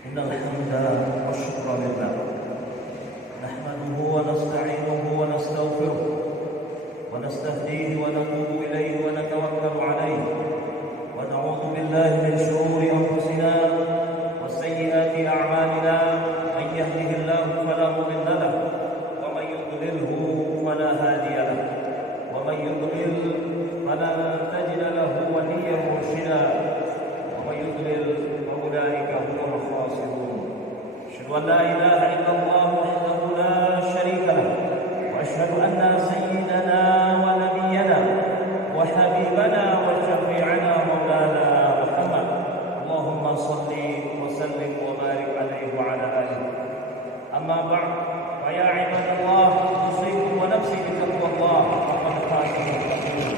إن الحمد والشكر لله نحمده ونستعينه ونستغفره ونستهديه ونتوب إليه ونتوكل عليه ونعوذ بالله من شرور أنفسنا وسيئات أعمالنا من يهده الله فلا مضل له ومن يضلله فلا هادي له ومن يضلل فلن تجد له وليا مرشدا ومن يضلل فأولئك هم الخاسرون أشهد أن لا إله إلا الله وحده لا شريك له وأشهد أن سيدنا ونبينا وحبيبنا وشفيعنا مولانا محمد اللهم صل وسلم وبارك عليه وعلى آله. أما بعد فيا عباد الله أوصيكم ونفسي بتقوى الله فقد فاز المتقون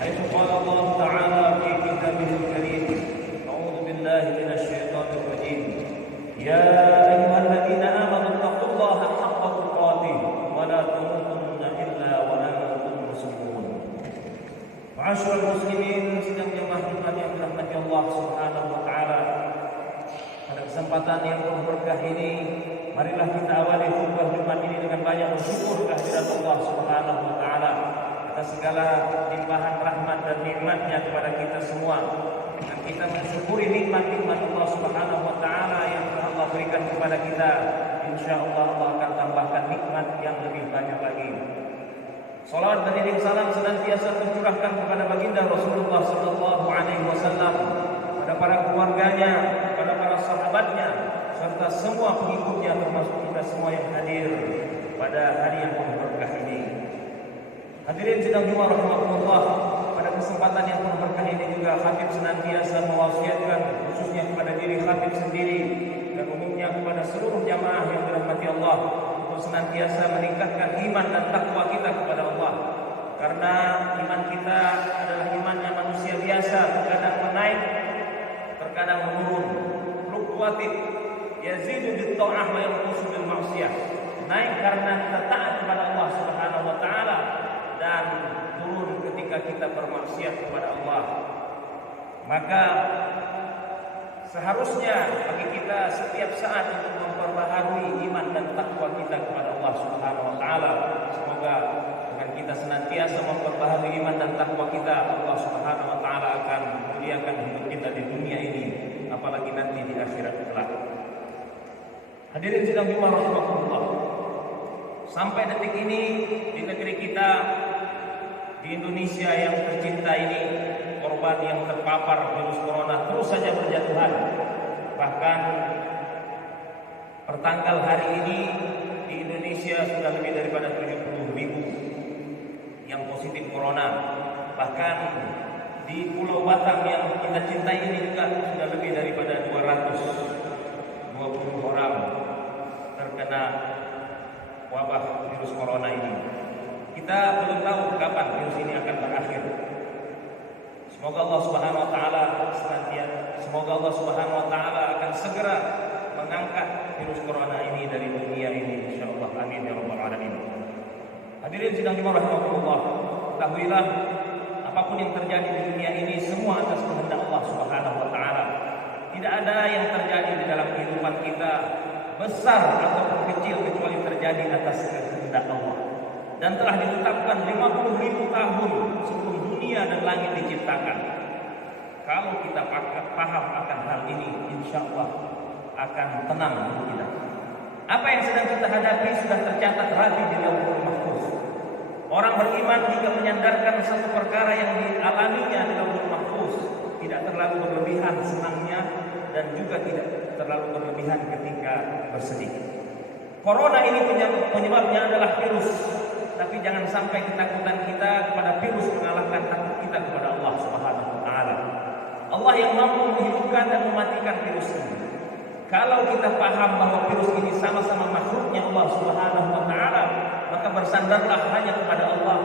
حيث قال الله تعالى في كتابه الكريم أعوذ بالله من الشيطان الرجيم يا أيها الذين آمنوا اتقوا الله حق تقاته ولا تموتن إلا وأنتم مسلمون. Ma'asyiral muslimin sidang jemaah Jumat yang dirahmati Allah Subhanahu wa taala. Pada kesempatan yang penuh berkah ini, marilah kita awali khutbah Jumat ini dengan banyak bersyukur kehadirat Allah Subhanahu wa taala atas segala limpahan rahmat dan nikmat-Nya kepada kita semua. Dan kita mensyukuri nikmat-nikmat Allah Subhanahu wa taala yang telah Allah berikan kepada kita, insyaallah Allah akan tambahkan nikmat yang lebih banyak lagi. Salawat dan iring salam senantiasa tercurahkan kepada baginda Rasulullah sallallahu alaihi wasallam, pada para keluarganya, pada para sahabatnya, serta semua pengikutnya termasuk kita semua yang hadir pada hari yang penuh berkah ini. Hadirin sidang Jumat rahimakumullah, pada kesempatan yang penuh berkah ini juga khatib senantiasa mewasiatkan khususnya kepada diri khatib sendiri dan umumnya kepada seluruh jamaah yang dirahmati Allah untuk senantiasa meningkatkan iman dan takwa kita kepada Allah. Karena iman kita adalah imannya manusia biasa, terkadang menaik, terkadang menurun, fluktuatif, yazidu bit-ta'ah wa yanqusu bil ma'siyah. Naik karena kita taat kepada Allah Subhanahu wa taala dan turun ketika kita bermaksiat kepada Allah. Maka seharusnya bagi kita setiap saat untuk memperbaharui iman dan takwa kita kepada Allah Subhanahu wa taala. Semoga dengan kita senantiasa memperbaharui iman dan takwa kita, Allah Subhanahu wa taala akan memuliakan hidup kita di dunia ini, apalagi nanti di akhirat kelak. Hadirin sidang Jumat rahimakumullah. Sampai detik ini di negeri kita, di Indonesia yang tercinta ini, korban yang terpapar virus corona terus saja berjatuhan. Bahkan pertanggal hari ini di Indonesia sudah lebih daripada 70.000 yang positif corona. Bahkan di Pulau Batam yang kita cintai ini juga sudah lebih daripada 220 orang terkena wabah virus corona ini. Kita belum tahu kapan virus ini akan berakhir. Semoga Allah Subhanahu wa taala akan segera mengangkat virus corona ini dari dunia ini, insyaallah. Amin ya rabbal alamin. Hadirin sidang Jumat rahimakumullah, ketahuilah apapun yang terjadi di dunia ini semua atas kehendak Allah Subhanahu wa taala. Tidak ada yang terjadi di dalam kehidupan kita besar ataupun kecil kecuali terjadi atas kehendak Allah. Dan telah ditetapkan 50.000 tahun sebelum dunia dan langit diciptakan. Kalau kita paham akan hal ini, insya Allah akan tenang hidup kita. Apa yang sedang kita hadapi sudah tercatat rapi di Lauhul Mahfuz. Orang beriman jika menyandarkan satu perkara yang dialaminya di Lauhul Mahfuz, tidak terlalu berlebihan senangnya dan juga tidak terlalu berlebihan ketika bersedih. Corona ini penyebabnya adalah virus. Tapi jangan sampai ketakutan kita kepada virus mengalahkan takut kita kepada Allah Subhanahu wa taala. Allah yang mampu menghidupkan dan mematikan virus ini. Kalau kita paham bahwa virus ini sama-sama makhluknya Allah Subhanahu wa taala, maka bersandarlah hanya kepada Allah.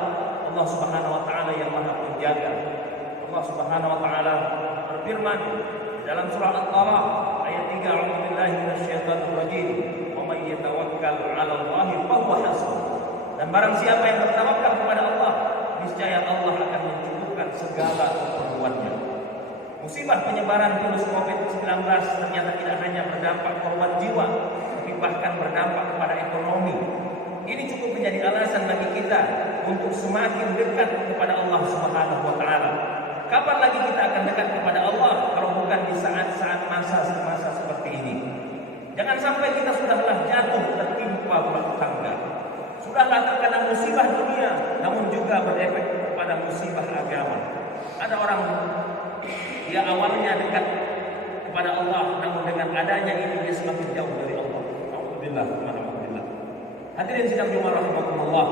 Allah Subhanahu wa taala yang Maha Penjaga. Allah Subhanahu wa taala berfirman dalam surah At-Talaq ayat 3, A'udzubillahi minasyaitonir rajim. Wa may yatawakkal 'alallahi fahuwa hasbuh. Dan barang siapa yang bertawakal kepada Allah, niscaya Allah akan mencukupkan segala keperluannya. Musibah penyebaran virus COVID-19 ternyata tidak hanya berdampak jiwa, tapi bahkan berdampak kepada ekonomi. Ini cukup menjadi alasan bagi kita untuk semakin dekat kepada Allah Subhanahu wa taala. Kapan lagi kita akan dekat kepada Allah kalau bukan di saat-saat masa seperti ini? Jangan sampai kita sudahlah jatuh tertimpa batu tangga, sudahlah terkena musibah dunia, namun juga berefek kepada musibah agama. Ada orang dia awalnya dekat kepada Allah, namun dengan adanya ini dia semakin jauh dari Allah. Alhamdulillah, alhamdulillah. Hadirin sidang Jumat rahimakumullah.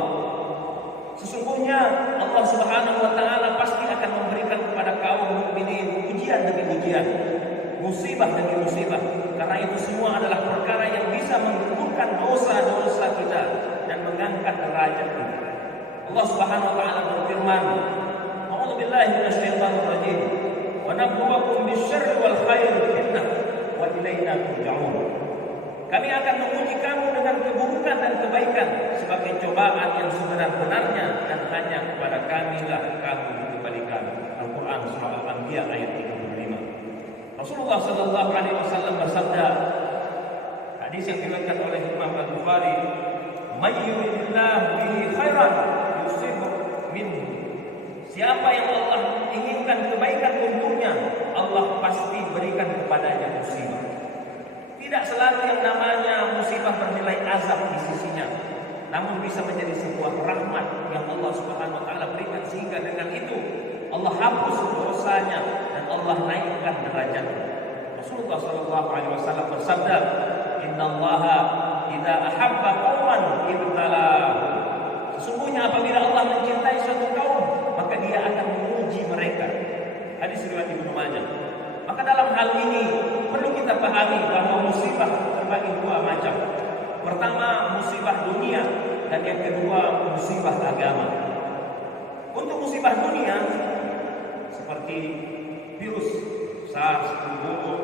Sesungguhnya Allah Subhanahu wa taala pasti akan memberikan kepada kaum mukminin ujian demi ujian, musibah demi musibah. Karena itu semua adalah perkara yang bisa menggugurkan dosa-dosa kita dan mengangkat derajat kita. Allah Subhanahu wa taala berfirman, "A'udzubillahi minasyaitonir rajim. Wa nabluwakum bisyarri wal khairi fitnah wa ilaina turja'un." Kami akan menguji kamu dengan keburukan dan kebaikan sebagai cobaan yang sebenar-benarnya, dan hanya kepada kamilah kamu dikembalikan. Al-Quran surah Al-Anbiya ayat 35. Rasulullah sallallahu alaihi wasallam bersabda, hadis yang diriwayatkan oleh Imam Al-Bukhari, "May yuridillahu bihi khairan yusibhu minhu." Siapa yang Allah inginkan kebaikan untuknya, Allah pasti berikan kepadanya musibah. Tidak selalu yang namanya musibah bernilai azab di sisinya, namun bisa menjadi sebuah rahmat yang Allah Subhanahu wa taala berikan, sehingga dengan itu Allah hapus dosanya dan Allah naikkan derajatnya. Rasulullah sallallahu alaihi wasallam bersabda, "Innallaha idza ahabba qauman ibtalahu." Sesungguhnya apabila Allah mencintai suatu kaum, maka Dia akan menguji mereka. Hadis riwayat Ibnu Majah. Maka dalam hal ini perlu kita pahami bahwa musibah terbagi dua macam. Pertama, musibah dunia, dan yang kedua, musibah agama. Untuk musibah dunia seperti virus SARS,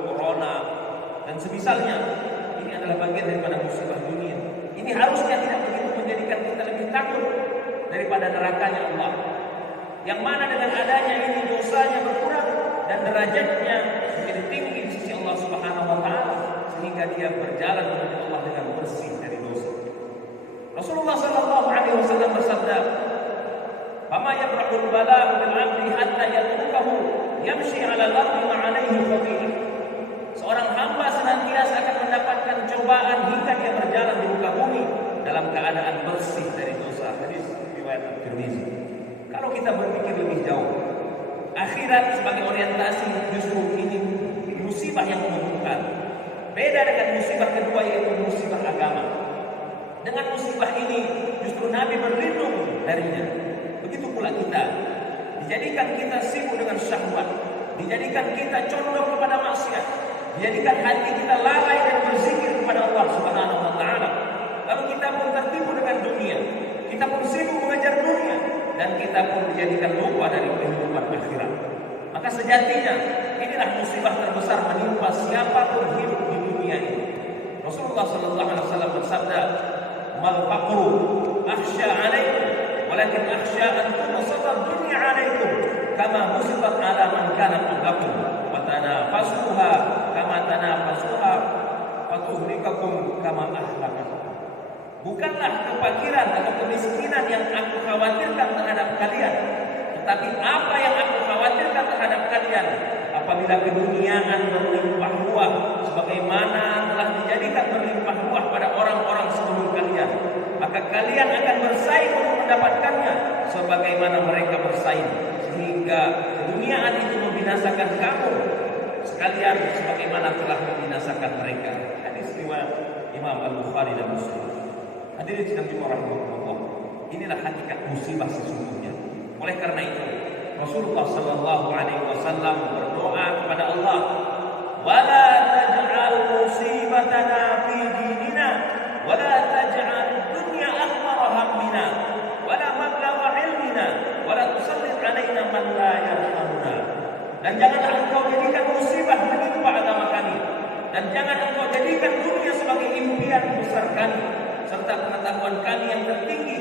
Corona, dan semisalnya, ini adalah bagian daripada musibah dunia. Ini harusnya tidak begitu menjadikan kita lebih takut daripada nerakanya Allah, yang mana dengan adanya ini dosanya berkurang dan derajatnya menjadi tinggi di sisi Allah Subhanahu wa taala, sehingga dia berjalan menuju Allah dengan bersih dari dosa. Rasulullah sallallahu alaihi wasallam bersabda, "Fama yabrahul bala'u bil 'abdi hatta yatrukahu yamshi 'ala al-ardi ma 'alaihi khati'ah." Seorang hamba senantiasa akan mendapatkan cobaan hingga dia berjalan di muka bumi dalam keadaan bersih dari dosa. Hadis riwayat At-Tirmizi. Kalau kita berpikir lebih jauh, akhirat sebagai orientasi justru ini musibah yang menguntungkan. Beda dengan musibah kedua, yaitu musibah agama. Dengan musibah ini justru Nabi berlindung darinya. Begitu pula kita. Dijadikan kita sibuk dengan syahwat, dijadikan kita condong kepada maksiat, dijadikan hati kita lalai dan berzikir kepada Allah Subhanahu wa taala. Lalu kita pun tertipu dengan dunia, kita pun sibuk mengejar dunia, dan kita pun dijadikan lupa dari kehidupan akhirat. Maka sejatinya inilah musibah terbesar menimpa siapapun hidup di dunia ini. Rasulullah sallallahu alaihi wasallam bersabda, "Mal faqru akhsha 'alaikum, walakin akhsha an tumsata ad-dunya 'alaikum kama musibat 'ala man kana qablakum, wa tanafasuha kama tanafasuha fatuhlikakum kama ahlakakum." Bukanlah kefakiran atau kemiskinan yang aku khawatirkan terhadap kalian, tetapi apa yang aku khawatirkan terhadap kalian apabila keduniaan berlimpah ruah sebagaimana telah dijadikan berlimpah ruah pada orang-orang sebelum kalian, maka kalian akan bersaing untuk mendapatkannya sebagaimana mereka bersaing, sehingga keduniaan itu membinasakan kamu sekalian sebagaimana telah membinasakan mereka. Hadis riwayat Imam Al-Bukhari dan Muslim. Hadirin sidang Jumat rahimahullah. Inilah hakikat musibah sesungguhnya. Oleh karena itu, Rasulullah sallallahu alaihi wasallam berdoa kepada Allah, "Wala taj'al musibatana fi dinina, wala taj'al dunya akbar hammina, wala mablagha ilmina, wala tusallit alaina man la yarhamuna." Dan janganlah engkau jadikan musibah menimpa agama kami, dan jangan engkau jadikan dunia sebagai impian besar kami serta pengetahuan kami yang tertinggi,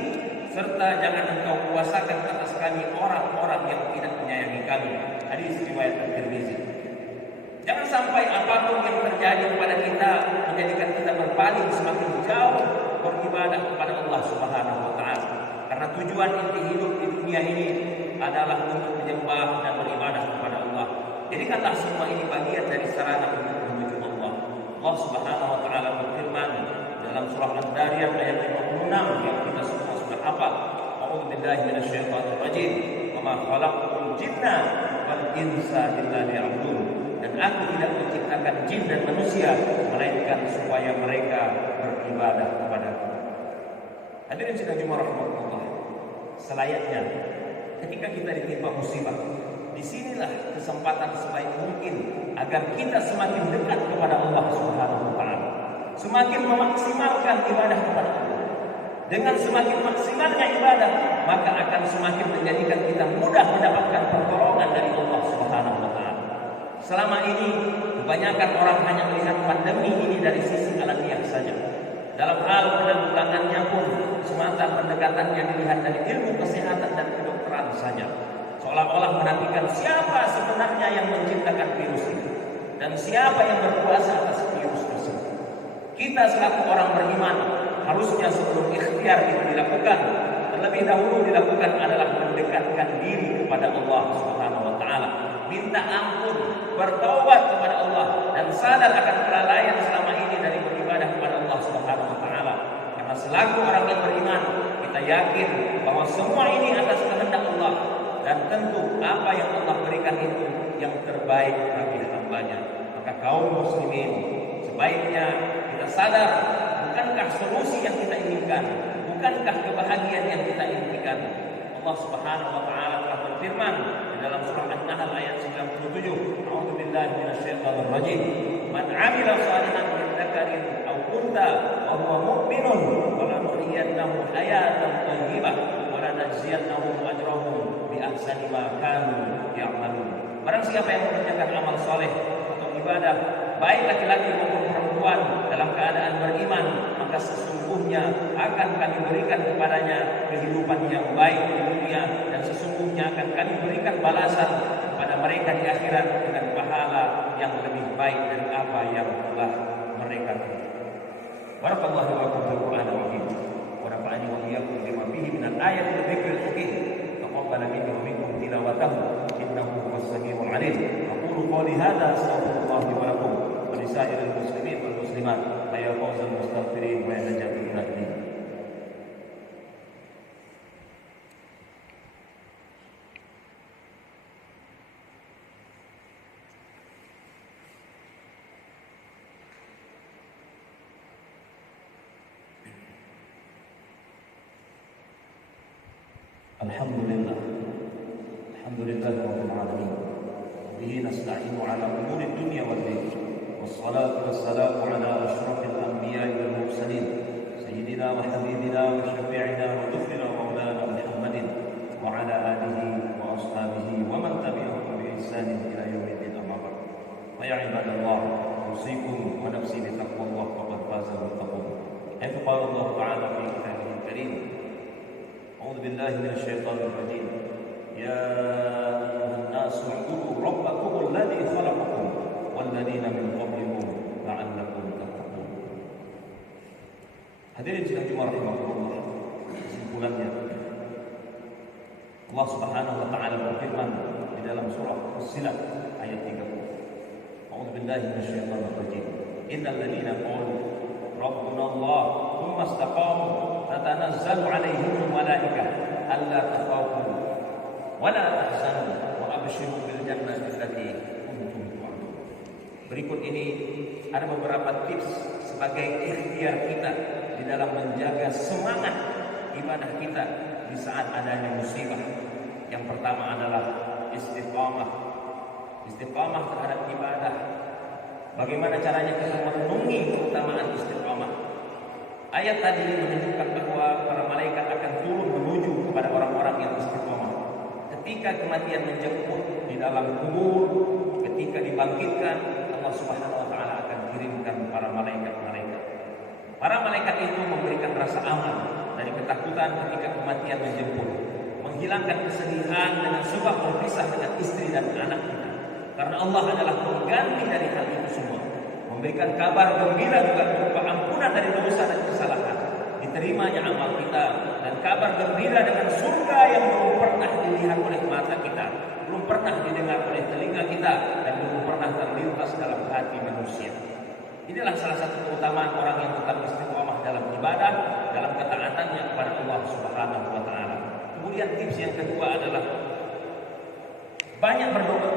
serta jangan engkau kuasakan atas kami orang-orang yang tidak menyayangi kami. Hadis riwayat At-Tirmizi. Jangan sampai apapun yang terjadi kepada kita menjadikan kita berpaling semakin jauh beribadah kepada Allah Subhanahu wa taala. Karena tujuan inti hidup di dunia ini adalah untuk menyembah dan beribadah kepada Allah. Jadikanlah semua ini bagian dari sarana untuk menuju Allah. Allah Subhanahu wa taala berfirman dalam surah Ad-Dariyat ayat 56 yang kita semua sudah hafal. A'udzubillahi minasyaitonir rajim. Wa ma khalaqtul jinna wal insa illa liya'budun. Dan aku tidak menciptakan jin dan manusia melainkan supaya mereka beribadah kepadaku. Hadirin sidang Jumat rahmatullah. Selayaknya ketika kita ditimpa musibah, disinilah kesempatan sebaik mungkin agar kita semakin dekat kepada Allah Subhanahu wa taala, semakin memaksimalkan ibadah kepada Allah. Dengan semakin maksimalnya ibadah, maka akan semakin menjadikan kita mudah mendapatkan pertolongan dari Allah Subhanahu wa taala. Selama ini kebanyakan orang hanya melihat pandemi ini dari sisi alamiah saja. Dalam hal penanggulangannya pun semata pendekatannya dilihat dari ilmu kesehatan dan kedokteran saja. Seolah-olah menafikan siapa sebenarnya yang menciptakan virus ini dan siapa yang berkuasa atas virus tersebut. Kita selaku orang beriman harusnya sebelum ikhtiar itu dilakukan, terlebih dahulu dilakukan adalah mendekatkan diri kepada Allah Subhanahu wa taala, minta ampun, bertaubat kepada Allah dan sadar akan kelalaian selama ini dari beribadah kepada Allah Subhanahu wa taala. Karena selaku orang yang beriman, kita yakin bahwa semua ini atas kehendak Allah dan tentu apa yang Allah berikan itu yang terbaik bagi hamba-Nya. Maka kaum muslimin sebaiknya kita sadar, bukankah solusi yang kita inginkan, bukankah kebahagiaan yang kita impikan. Allah Subhanahu wa taala telah berfirman di dalam surah An-Nahl ayat 97, A'udzubillahi minasyaitonir rajim. Man 'amila shalihan min dzakarin aw untha wa huwa mu'minun wa lanuhyiyannahu hayatan thayyibah wa lanajziyannahum ajrahum bi ahsani ma kanu ya'malun. Barang siapa yang mengerjakan amal saleh atau ibadah, baik laki-laki maupun perempuan dalam keadaan beriman, maka sesungguhnya akan kami berikan kepadanya kehidupan yang baik di dunia dan sesungguhnya akan kami berikan balasan kepada mereka di akhirat dengan pahala yang lebih baik dari apa yang telah mereka berikan. Barakallahu lakum fil Qur'anil azim wa nafa'ani wa iyyakum bima fihi minal ayatil dzikril hakim. Taqabbal minni wa minkum tilawatahu innahu huwas samiul alim. Aqulu qawli hadza astaghfirullah li wa lakum wa li sa'iril muslimin wal muslimat. Ya fawzal mustaghfirin wa najatul mu'minin. Alhamdulillah rabbil alamin. Bihi nasta'inu ala umuri dunya wad din. Wassalatu wassalamu ala asyrafil anbiya'i wal mursalin sayyidina wa habibina wa syafi'ina wa dhufrina wa maulana Muhammadin wa ala alihi wa ashabihi wa man tabi'ahum bi ihsanin ila yaumiddin amma ba'd. Wa ya ibadallah, usikum wa nafsi bi taqwallah faqad faza al-muttaqun. Haythu qala Allah ta'ala fi kitabihil karim. أعوذ بالله من الشيطان الرجيم يا أيها الناس اعبدوا ربكم الذي خلقكم والذين من قبلكم لعلكم تتقون. Hadirin sidang Jumat rahimahullah, kesimpulannya Allah Subhanahu wa taala berfirman di dalam surah Fussilat ayat 30. A'udzu billahi minasyaitonir rajim. Innal ladzina qalu rabbuna Allah tsumma istaqamu tatanazzalu 'alaihimul malaikah alla takhafu wa la tahzanu wa abshiru bil jannati allati kuntum tu'adun. Berikut ini ada beberapa tips sebagai ikhtiar kita di dalam menjaga semangat ibadah kita di saat adanya musibah. Yang pertama adalah istiqamah. Istiqamah terhadap ibadah. Bagaimana caranya kita merenungi keutamaan istiqamah? Ayat tadi menunjukkan bahwa para malaikat akan turun menuju kepada orang-orang yang istiqamah. Ketika kematian menjemput di dalam kubur, ketika dibangkitkan, Allah Subhanahu wa taala akan kirimkan para malaikat-malaikat. Para malaikat itu memberikan rasa aman dari ketakutan ketika kematian menjemput, menghilangkan kesedihan dengan sebab berpisah dengan istri dan anak kita. Karena Allah adalah pengganti dari hal itu semua, memberikan kabar gembira juga berupa ampunan dari dosa dan kesalahan, diterimanya amal kita, dan kabar gembira dengan surga yang belum pernah dilihat oleh mata kita, belum pernah didengar oleh telinga kita, dan belum pernah terlintas dalam hati manusia. Inilah salah satu keutamaan orang yang tetap istiqomah dalam ibadah, dalam ketaatannya kepada Allah Subhanahu wa taala. Kemudian tips yang kedua adalah banyak berdoa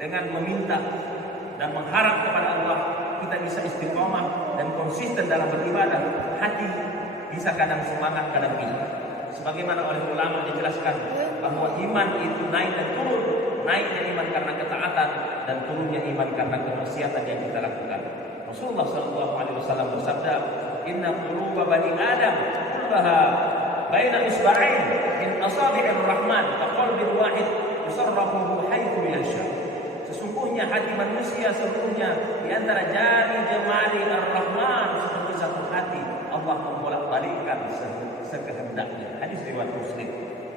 dengan meminta dan mengharap kepada Allah. Kita bisa istiqomah dan konsisten dalam beribadah. Hati bisa kadang semangat, kadang tidak. Sebagaimana oleh ulama dijelaskan bahwa iman itu naik dan turun. Naiknya iman karena ketaatan dan turunnya iman karena kemaksiatan yang kita lakukan. Rasulullah SAW bersabda, "Inna quluba bani Adam kullaha baina isba'ain min asabi'ir rahman, kaqalbin wahid yusarrafuhu haitsu yasha." Sesungguhnya hati manusia seluruhnya di antara jari jemari Ar-Rahman seperti satu hati. Allah membolak-balikkan sekehendaknya. Hadis riwayat Muslim.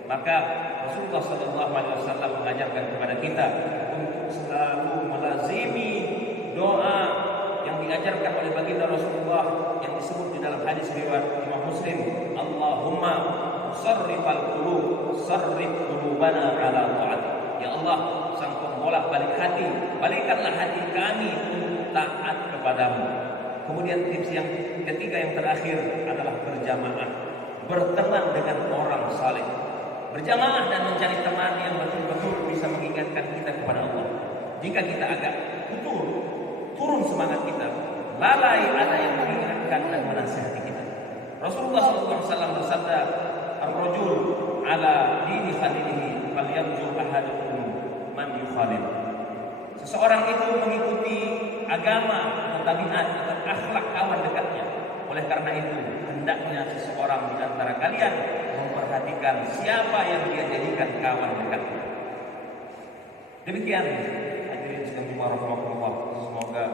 Maka Rasulullah SAW mengajarkan kepada kita untuk selalu melazimi doa yang diajarkan oleh baginda Rasulullah yang disebut di dalam hadis riwayat Imam Muslim, Allahumma sarrifal qulub, sarrif qulubana ala ta'atik. Ya Allah, sang pembolak balik hati, balikkanlah hati kami untuk taat kepadamu. Kemudian tips yang ketiga yang terakhir adalah berjamaah, berteman dengan orang saleh. Berjamaah dan mencari teman yang betul-betul bisa mengingatkan kita kepada Allah. Jika kita agak turun semangat kita, lalai ada yang mengingatkan dan menasihati kita. Rasulullah SAW bersabda, "Ar-rajul ala dini khalilihi falyarju ahadukum man yukhalil." Seseorang itu mengikuti agama atau tabiat atau akhlak kawan dekatnya. Oleh karena itu, hendaknya seseorang di antara kalian memperhatikan siapa yang dia jadikan kawan dekatnya. Demikian hadirin sekalian warahmatullah. Semoga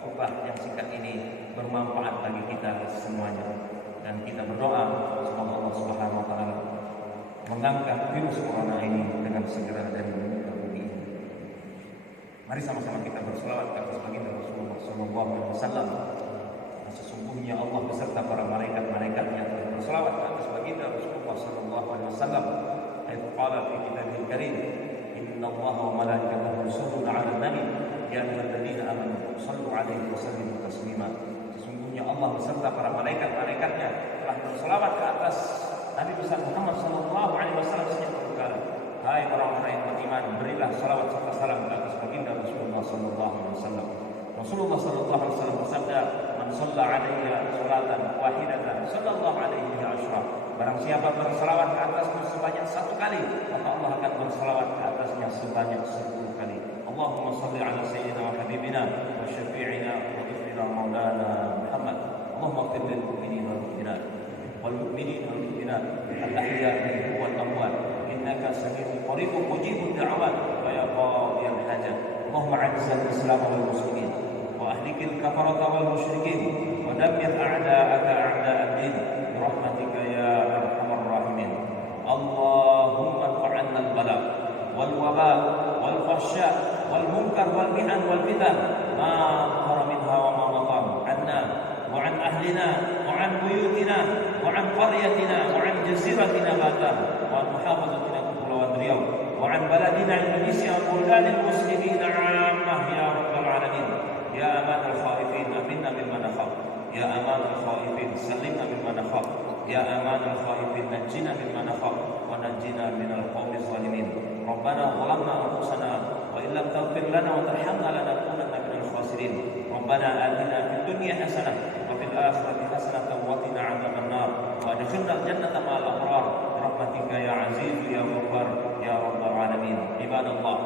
khutbah yang singkat ini bermanfaat bagi kita semuanya, dan kita berdoa semoga Allah Subhanahu wa taala mengangkat virus corona ini dengan segera dari muka bumi ini. Mari sama-sama kita berselawat ke atas baginda Rasulullah sallallahu alaihi wasallam. Sesungguhnya Allah beserta para malaikat-malaikatnya berselawat ke atas baginda Rasulullah sallallahu alaihi wasallam. Ayat qala fi kitabihil karim, innallaha wa malaikatahu yusholluna 'alan nabi ya ayyuhalladzina amanu shallu 'alaihi wa sallimu taslima. Sesungguhnya Allah beserta para malaikat-malaikatnya telah berselawat ke atas Nabi besar Muhammad sallallahu alaihi wasallam sejak berkala. Hai orang-orang yang beriman, berilah salawat serta salam ke atas baginda Rasulullah sallallahu alaihi wasallam. Rasulullah sallallahu alaihi wasallam bersabda, "Man shalla 'alayya salatan wahidatan sallallahu alaihi asyra." Barang siapa berselawat ke atasku sebanyak 1 kali, maka Allah akan berselawat ke atasnya sebanyak 10 kali. Allahumma shalli 'ala sayyidina wa habibina wa syafi'ina wa ifrina maulana Muhammad. Allahumma ighfir lil mu'minina wal mu'minat wal mu'minina wal mu'minat al-ahya'i wal amwat innaka sami'un qaribun mujibud da'awat wa ya qadiyal hajat. Allahumma 'azzil islam wal muslimin وأهلك الكفرة والمشركين ودمر أعداءك أعداء الدين برحمتك يا أرحم الراحمين. اللهم ارفع عنا البلاء والوباء والفحشاء والمنكر والمحن والفتن ما ظهر منها وما بطن عنا وعن أهلنا وعن بيوتنا وعن قريتنا وعن جزيرتنا باتا وعن محافظتنا كفر والرياض وعن بلدنا إندونيسيا وبلدان المسلمين عامة يا رب العالمين. يا أمان الخائفين أمنا مما نخاف، يا أمان الخائفين سلمنا مما نخاف، يا أمان الخائفين نجنا مما نخاف ونجنا من القوم الظالمين. ربنا ظلمنا أنفسنا وإن لم تغفر لنا وترحمنا لنكونن من الخاسرين. ربنا آتنا في الدنيا حسنة وفي الآخرة حسنة وقنا عذاب النار وأدخلنا الجنة مع الأبرار برحمتك يا عزيز يا غفار يا رب العالمين. عباد الله،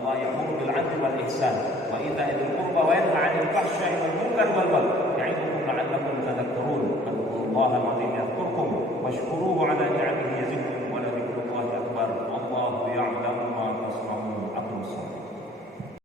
الله يأمر بالعدل والإحسان وإيتاء ذي القربى وينهى عن الفحشاء والمنكر والبغي يعظكم لعلكم تذكرون. اذكروا الله العظيم يذكركم واشكروه على نعمه يزدكم ولذكر الله أكبر.